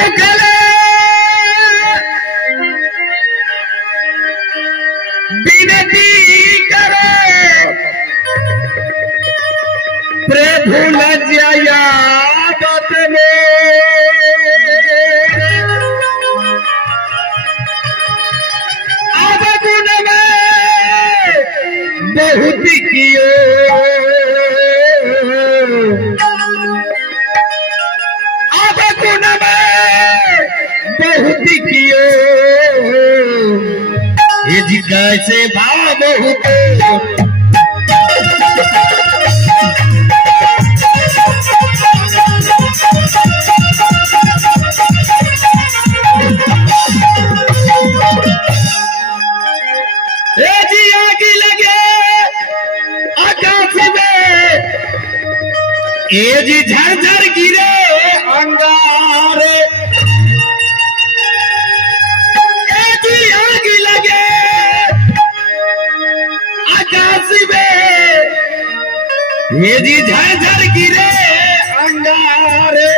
मुखले विनती करे प्रभु लज्जया बतलो अब गुण में बहुत कियो अब गुण में बहुत कियो ये जी कैसे भाव बहुत ए जी झरझर गिरे अंगारे ए जी आग लगे आकाश में ए जी झरझर गिरे अंगारे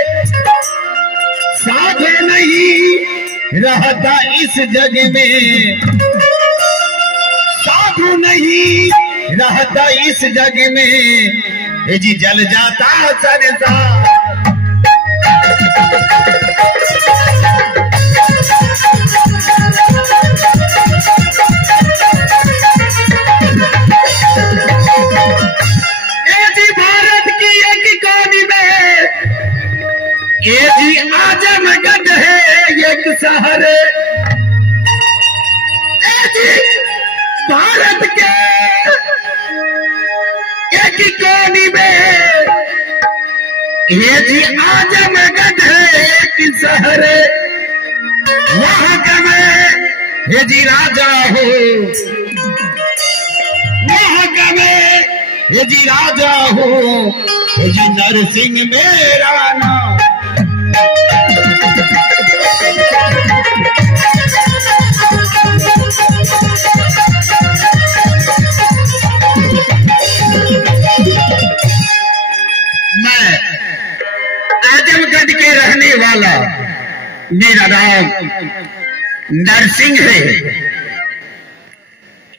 साधे नहीं रहता इस जग में साधु नहीं रहता इस जग में ये जी जल जाता संसार ये जी भारत की एक कोनी में ये जी आजमगढ़ है एक शहर ये जी भारत के एक कोनी में ये जी आजमगढ़ है एक शहर वहां का मैं ये जी राजा हूँ वहां का मैं ये जी राजा हूँ ये जी नरसिंह मेरा नाम मैं आजमगढ़ के रहने वाला मेरा नाम नरसिंह है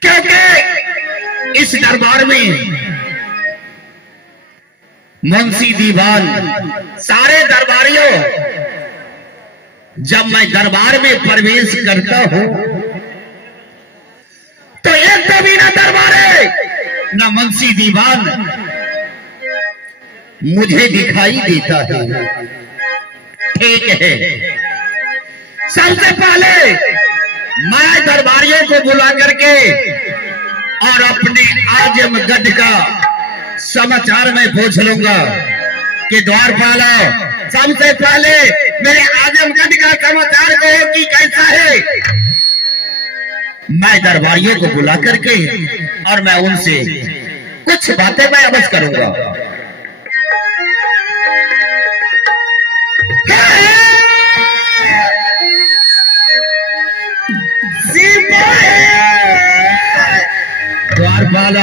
क्योंकि इस दरबार में मुंशी दीवान सारे दरबारियों जब मैं दरबार में प्रवेश करता हूं तो एक तो भी ना दरबार है न मुंशी दीवान मुझे दिखाई देता है। ठीक है, सबसे पहले मैं दरबारियों को बुला करके और अपने आजमगढ़ का समाचार में पूछ लूंगा कि द्वारपाल सबसे पहले मेरे आजमगढ़ का समाचार कहो कि कैसा है। मैं दरबारियों को बुला करके और मैं उनसे कुछ बातें मैं अवश्य करूंगा। द्वारपाल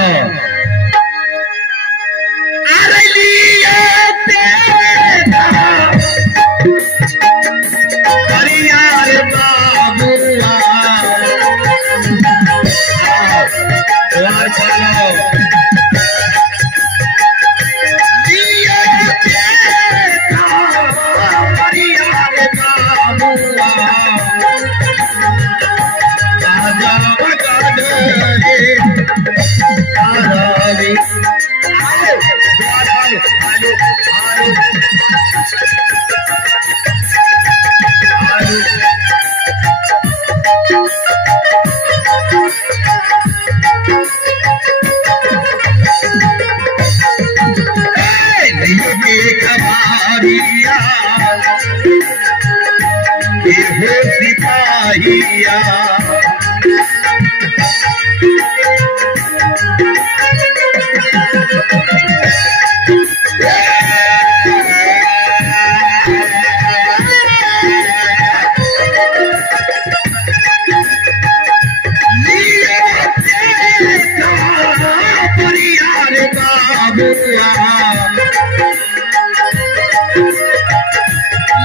सिपाहिया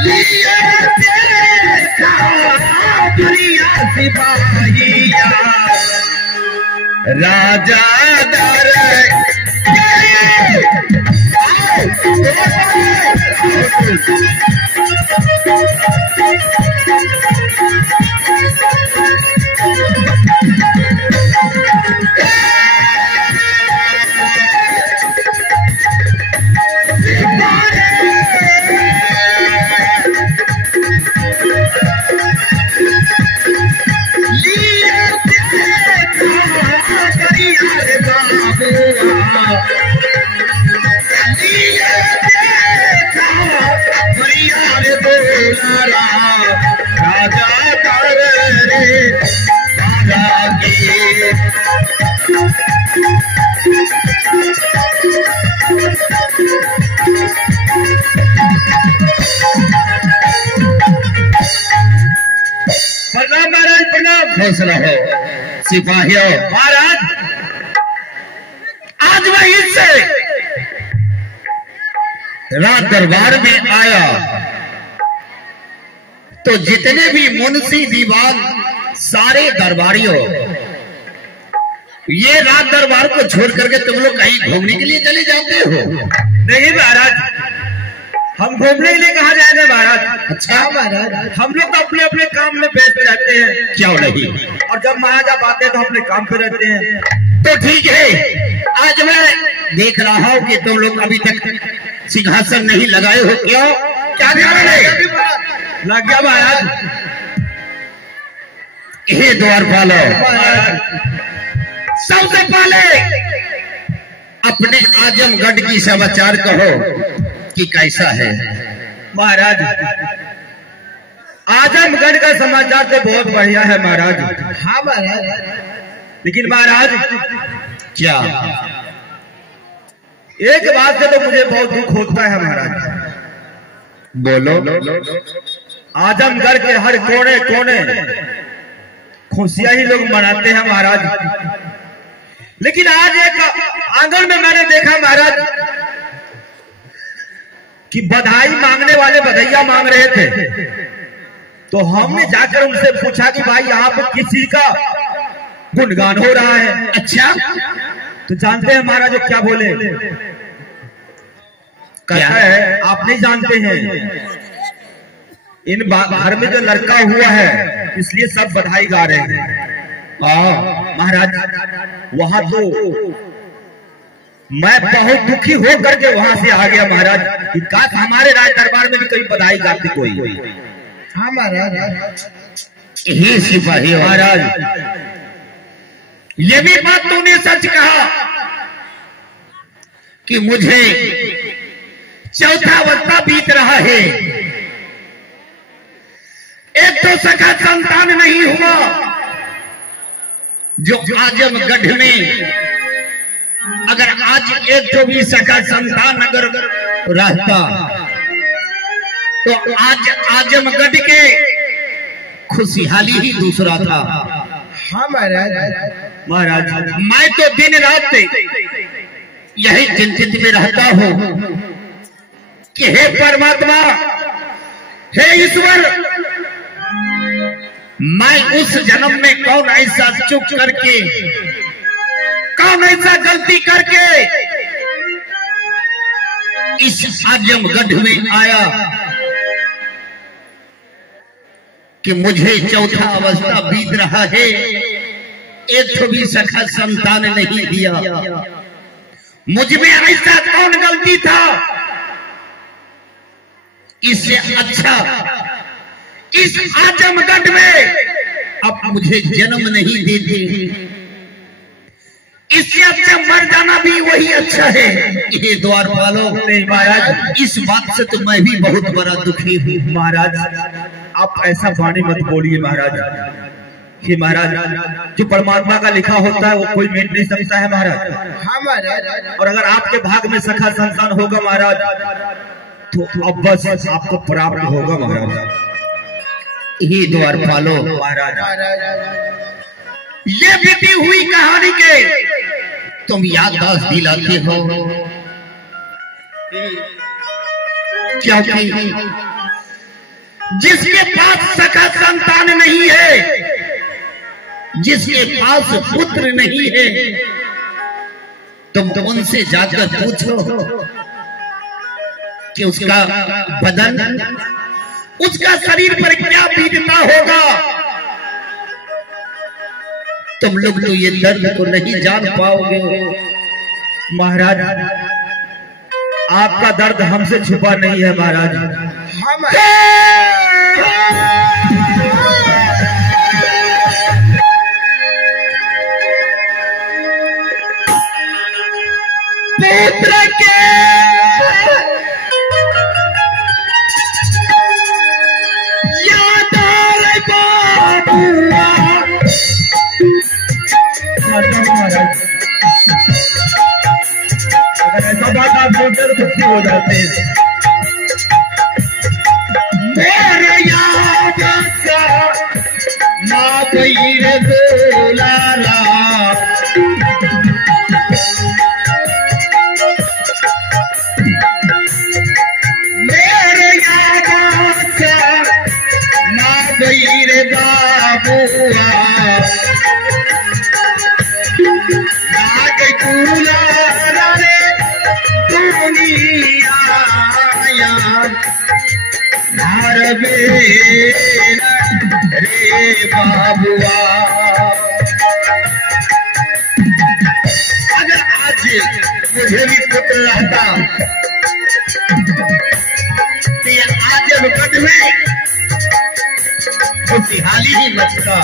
लिया सिपाहिया राजा दर प्रणाम महाराज, प्रणाम। खुश रहो सिपाहियों। महाराज आज वहीं से रात दरबार में आया तो जितने भी मुंशी दीवान सारे दरबारियों ये रात दरबार को छोड़ करके तुम लोग कहीं घूमने के लिए चले जाते हो? नहीं महाराज, हम घूमने के लिए कहाँ जाएंगे महाराज। अच्छा महाराज, हम लोग तो अपने अपने काम में व्यस्त रहते हैं। क्यों नहीं? और जब महाराज आप आते हैं तो अपने काम पे रहते हैं। तो ठीक है, आज मैं देख रहा हूँ कि तुम लोग अभी तक सिंहासन नहीं लगाए हो। क्यों? क्या कारण है? लग गया महाराज। हे द्वारपालो, सबसे पहले अपने आजमगढ़ की समाचार कहो कि कैसा है। महाराज आजमगढ़ का समाचार तो बहुत बढ़िया है महाराज। हाँ महाराज, लेकिन महाराज क्या? एक बात से तो मुझे बहुत दुख होता है महाराज। बोलो। आजमगढ़ के हर कोने कोने खुशियां ही लोग मनाते हैं महाराज, लेकिन आज एक आंगन में मैंने देखा महाराज कि बधाई मांगने वाले बधाइयां मांग रहे थे। तो हमने जाकर उनसे पूछा कि भाई यहाँ पे किसी का गुणगान हो रहा है। अच्छा, तो जानते हैं महाराज जो क्या बोले? कहता है आप नहीं जानते हैं, इन घर में जो लड़का हुआ है इसलिए सब बधाई गा रहे हैं। महाराज वहां तो मैं बहुत दुखी हो करके वहां से आ गया महाराज कि काश हमारे राज दरबार में भी कहीं बधाई गाती कोई। हाँ महाराज, हे सिपाही महाराज ये भी बात तूने सच कहा कि मुझे चौथा अवस्था बीत रहा है, एक तो सखा संतान नहीं हुआ जो आजमगढ़ में, अगर आज एक तो भी सखा संतान अगर रहता तो आज आजमगढ़ के खुशहाली ही दूसरा था। हाँ महाराज मैं तो दिन रात यही चिंतित में रहता हूँ कि हे परमात्मा, हे ईश्वर, मैं उस जन्म में कौन ऐसा चुप करके, कौन ऐसा गलती करके इस आजमगढ़ में आया कि मुझे चौथा अवस्था बीत रहा है, एक तो भी सखा संतान नहीं दिया। मुझ में ऐसा कौन गलती था? इससे अच्छा इस आजमगढ़ में अब मुझे जन्म नहीं देते, इससे अच्छा मर जाना भी वही अच्छा है। ये द्वारपालों, नहीं महाराज, इस बात से तो मैं भी बहुत बड़ा दुखी हूँ। महाराज आप ऐसा वाणी मत बोलिए महाराज। कि महाराज जो परमात्मा का लिखा होता है वो कोई मिट नहीं सकता है महाराज। हाँ महाराज, और अगर आपके भाग में सखा संतान होगा महाराज तो अब बस आपको प्राप्त होगा महाराज। ये द्वारपालों, महाराज ये बीती हुई कहानी के तुम याददाश्त दिलाते हो, क्योंकि जिसके पास सखा संतान नहीं है जिसके पास पुत्र नहीं है, तुम तो उनसे जाकर पूछो कि उसका बदन, उसका शरीर पर क्या बीतता होगा। तुम लोग तो ये दर्द को नहीं जान पाओगे। महाराज, आपका दर्द हमसे छुपा नहीं है महाराज। पुत्र के याद बाबुआ, महाराज अगर ऐसा बात आप बोलते तो खुशी हो जाते हैं। मेरे याद का माँ बहीर दुलारा, मेरे याद का माँ बहीर बाबुआ, दुलारा रे दुनिया रे बाबुआ। अगर आज मुझे भी पुत्र रहता तो ये आजमगढ़ में खुशहाली ही मचता।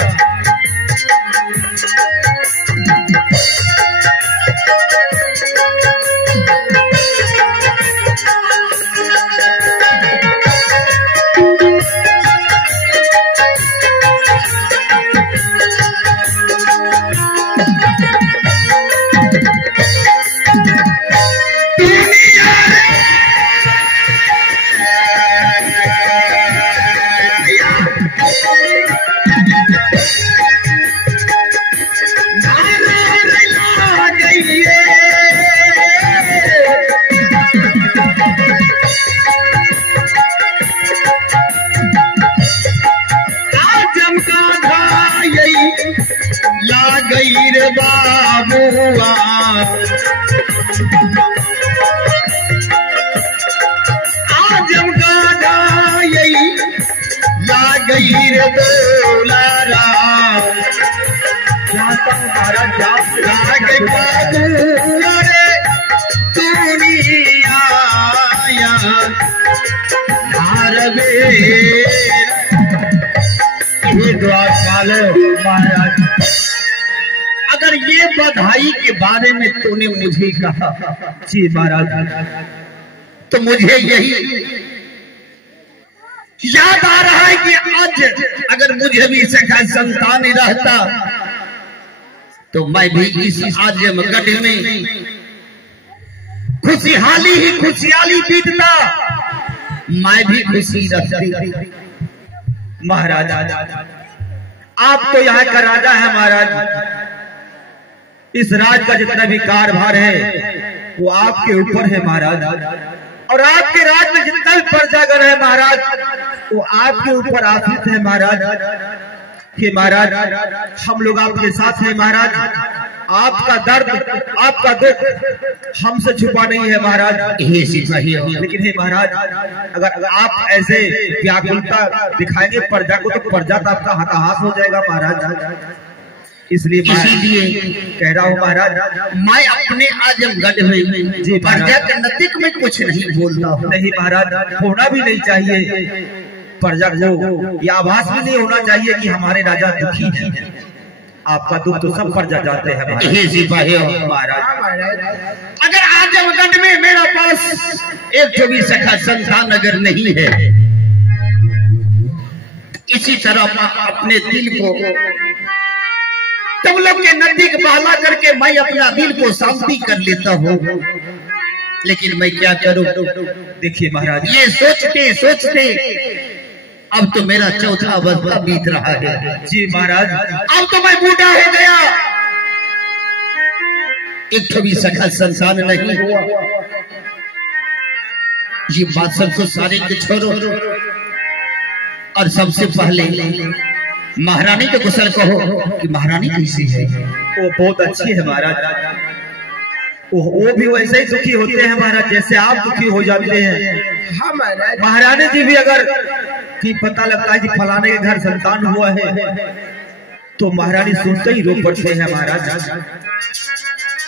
बाबुआ आजम गाना यही ला गई रे दुलारा, बाबुआ रे दुनिया महाराज। अगर ये बधाई के बारे में तूने मुझे कहा, जी महाराज, तो मुझे यही याद आ रहा है कि आज अगर मुझे भी सखा संतान रहता तो मैं भी इस आजमगढ़ में खुशहाली ही खुशहाली बीतता, मैं भी खुशी रहती। महाराज आप तो यहाँ का राजा है महाराज, इस राज का जितना भी कारभार है वो आपके ऊपर है महाराज, और आपके राज में जितना भी प्रजागण है महाराज वो आपके ऊपर आश्रित है महाराज। कि महाराज हम लोग आपके साथ हैं महाराज, आपका दर्द आपका दुख हमसे छुपा नहीं है महाराज। लेकिन हे महाराज अगर आप ऐसे व्याकुलता दिखाएंगे प्रजा को तो प्रजा तो आपका हताहत हो जाएगा महाराज। इसलिए कह रहा हूँ महाराज, मैं अपने आजमगढ़ में प्रजा के नतीक में कुछ नहीं बोलता हूँ। नहीं महाराज, होना भी नहीं चाहिए प्रजा को, यह आभास भी नहीं होना चाहिए कि हमारे राजा दुखी हैं। आपका दुख तो सब प्रजा जानते हैं महाराज। अगर आजमगढ़ में मेरा पास एक जो भी सखा संतान अगर नहीं है, इसी तरह अपने दिल को तुम लोग के नजदीक बहला करके मैं अपना दिल को शांति कर लेता हूँ। लेकिन मैं क्या करूँ? देखिए महाराज, ये सोचते सोचते अब तो मेरा चौथा वर्ष बीत रहा है। जी महाराज, अब तो मैं बूढ़ा हो गया, एक भी सखा संतान नहीं हुआ। ये बात सबको सारे के छोड़ो, और सबसे पहले महारानी के कुशल कहो कि महारानी कैसी है। वो बहुत अच्छी है महाराज। वो भी वैसे ही दुखी होते हैं महाराज जैसे आप दुखी हो जाते हैं। हाँ महाराज। महारानी जी भी अगर कि पता लगता है कि फलाने के घर संतान हुआ है तो महारानी सुनते ही रो पड़ते हैं महाराज।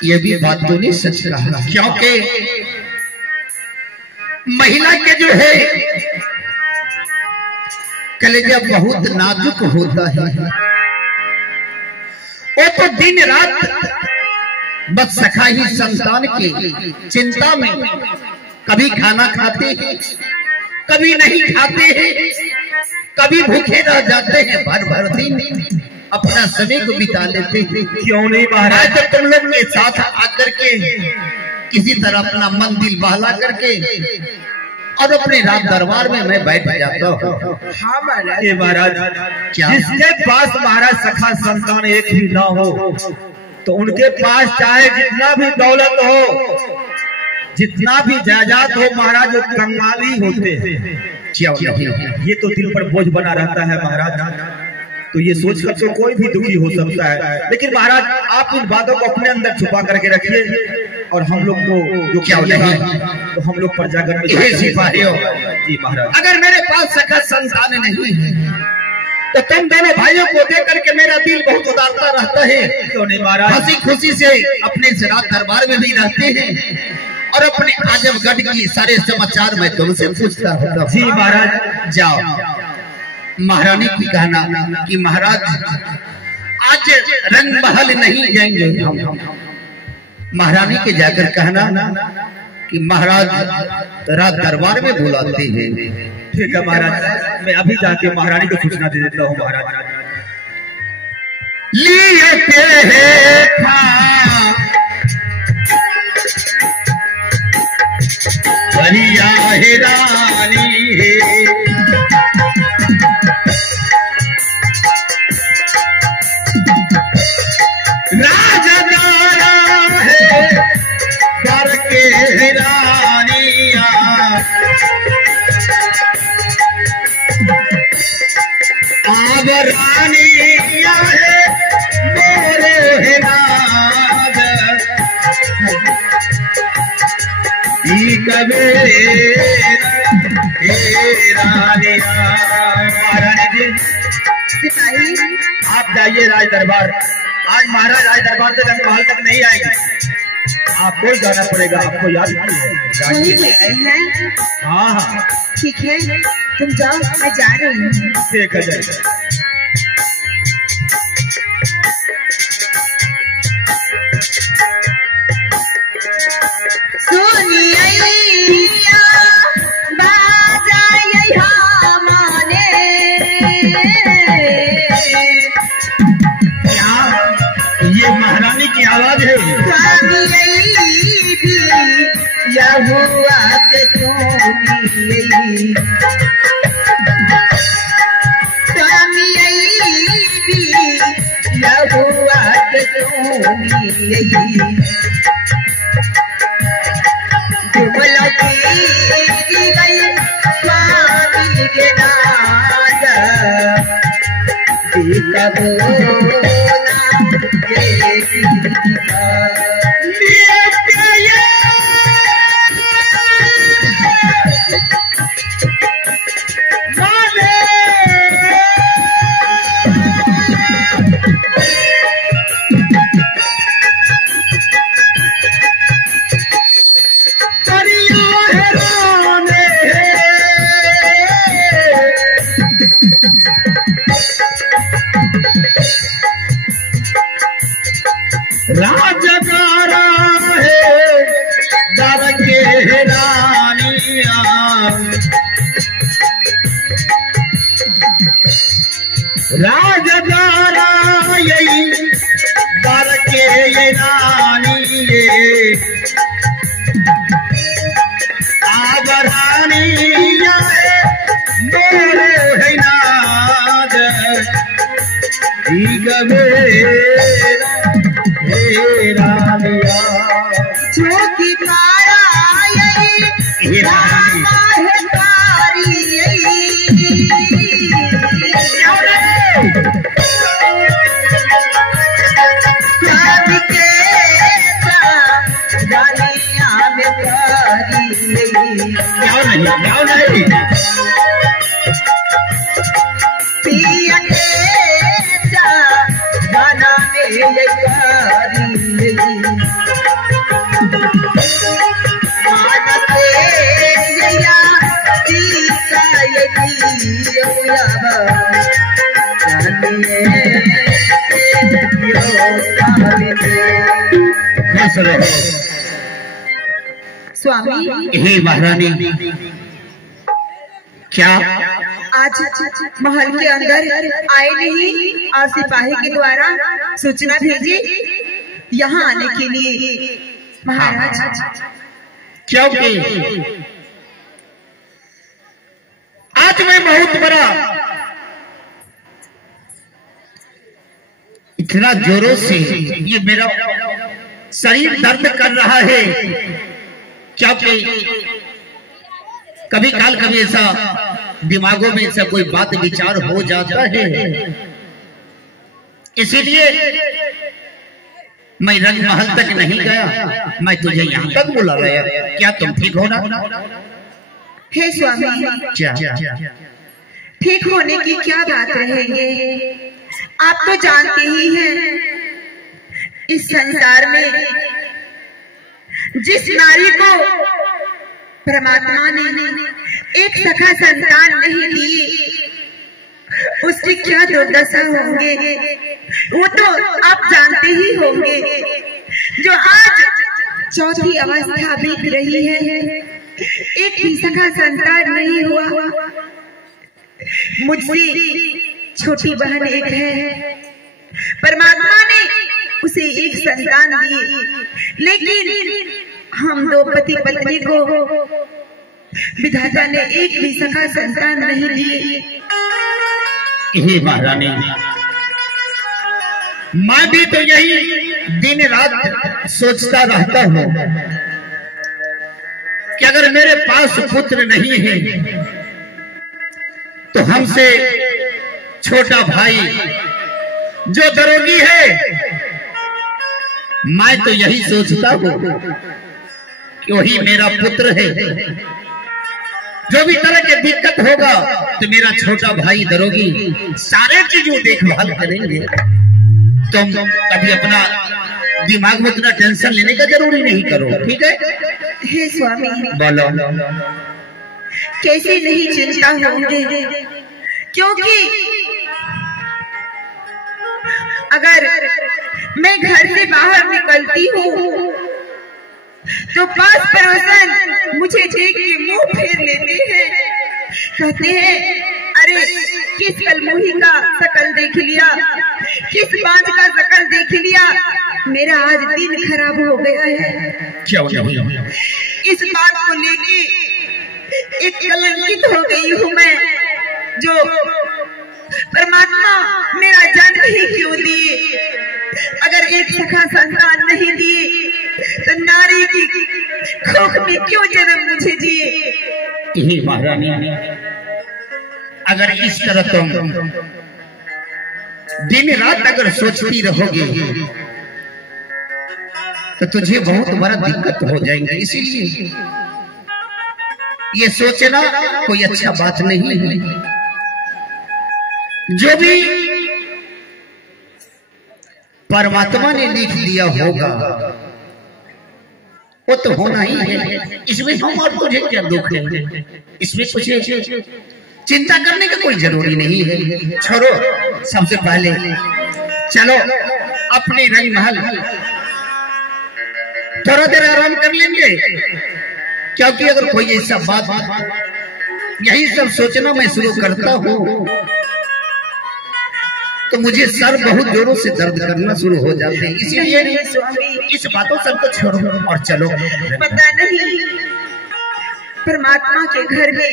ये भी बात तो नहीं सच कहा, क्योंकि महिला के जो है कलेजा बहुत नाजुक होता है। वो तो दिन रात बस सखा ही संतान की चिंता में कभी खाना खाते हैं, कभी नहीं खाते हैं, कभी भूखे रह जाते हैं, भर भर दिन अपना समय को बिता लेते हैं। क्यों नहीं महाराज? तो तुम लोग के साथ आकर के किसी तरह अपना मन दिल बहला करके और अपने रात दरबार में मैं बैठ जाता हूँ। हाँ महाराज। ये महाराज क्या? जिसके पास महाराज सखा संतान एक भी ना हो तो उनके पास चाहे जितना भी दौलत हो, जितना भी जायदाद हो महाराज, वो कंगाली होते हैं। क्या ये तो दिल पर बोझ बना रहता है महाराज। तो ये सोचकर तो कोई भी दुखी हो सकता है, लेकिन महाराज आप इन बातों को अपने अंदर छुपा करके रखिए और हम लोग को जो क्या नहीं तो हम लोग प्रजागण में जी महाराज। अगर मेरे पास सखा संतान नहीं है तो तुम दोनों भाइयों को देख करके मेरा दिल बहुत उदारता रहता है। क्यों नहीं महाराज? हंसी खुशी से अपने रात दरबार में भी रहते हैं और अपने आजमगढ़ की सारे समाचार मैं तुमसे पूछता होता। जी महाराज। जाओ महारानी की कहना कि महाराज आज रंग महल नहीं जाएंगे हम। महारानी के जाकर कहना कि महाराज रात दरबार में बुलाते हैं। ठीक है महाराज, मैं अभी जाके महारानी को सूचना दे देता हूँ महाराज। रानी है राजदारा है कर के रानिया आब रानिया है मोरे है राज ई कबे रानिया। महारानी जी आप जाइए राज दरबार। आज महाराज राज दरबार से रंग महल तक नहीं आएंगे, आपको ही जाना पड़ेगा। आपको याद नहीं है? हाँ हाँ ठीक है, तुम जाओ, मैं जा रही हूँ। ठीक है जाइए। ये महारानी की आवाज है। राजदारा है दर के रानिया राजदारा यही दर के ये रानी ये आब रानिया मोरे है नाज चौकी तारा है तारी नहीं, क्यों नहीं? पिया के जाना में ये कारी मानते या टीका ये दिया स्वामी। हे महारानी, क्या आज महल के अंदर आए नहीं और सिपाही के द्वारा सूचना भेजी यहाँ आने के लिए महाराज? क्योंकि आज मैं बहुत बड़ा इतना जोरों से ये मेरा शरीर दर्द कर रहा है, क्योंकि कभी काल कभी ऐसा दिमागों में ऐसा कोई बात विचार हो जाता है, इसीलिए मैं रंग महल तक नहीं गया, मैं तुझे यहाँ तक बुला लाया। क्या तुम ठीक हो ना? हे स्वामी, क्या ठीक होने की क्या बात रहेंगे? आप तो जानते ही हैं इस संसार में जिस नारी को परमात्मा ने एक सखा संतान नहीं दी, उसकी क्या दुर्दशा होंगे वो तो आप जानते ही होंगे। जो आज चौथी अवस्था बीत रही है, एक भी सखा संतान नहीं हुआ। मुझसे छोटी बहन एक है, परमात्मा ने उसे एक संतान दी, लेकिन हम दो पति पत्नी को विधाता ने एक भी सखा संतान नहीं दी। हे महारानी, मैं भी तो यही दिन रात सोचता रहता हूँ कि अगर मेरे पास पुत्र नहीं है तो हमसे छोटा भाई जो दरोगी है, मैं तो यही सोचता हूँ कि वही मेरा पुत्र है। जो भी तरह की दिक्कत होगा तो मेरा छोटा भाई दरोगी सारे चीजों देखभाल करेंगे। तुम कभी अपना दिमाग में इतना टेंशन लेने का जरूरी नहीं करो, ठीक है? हे स्वामी, बोलो। कैसे नहीं चिंता होंगे, क्योंकि अगर मैं घर से बाहर निकलती हूँ तो पास पड़ोसन मुझे देख के मुंह फेर लेते हैं, कहते हैं अरे किस कलमुही का शकल देख लिया, किस बाज का शकल देख लिया, मेरा आज दिन खराब हो गया है। क्यों नहीं? इस बात को लेके एक कलंकित हो गई हूँ मैं, जो परमात्मा मेरा जन्म ही क्यों दिए। अगर एक सखा संतान नहीं दिए तो नारी की कोख में क्यों जन्म मुझे दिए। महारानी, अगर इस तरह तुम दिन रात अगर सोचती रहोगे तो तुझे बहुत बड़ा दिक्कत हो जाएंगे। इसीलिए ये सोचना कोई अच्छा बात नहीं है। जो भी परमात्मा ने लिख दिया होगा वो तो होना ही है। इसमें हम और तुझे क्या दुख है? इसमें कुछ चिंता करने का कोई जरूरी नहीं है। छोड़ो, सबसे पहले चलो अपने रंग महल थोड़ा देर आराम कर लेंगे, क्योंकि अगर कोई ऐसा बात यही सब सोचना मैं शुरू करता हूँ तो मुझे सर बहुत जोरों से दर्द करना शुरू हो जाते हैं। इसलिए इस बातों सबको छोड़ो और चलो। पता नहीं परमात्मा के घर में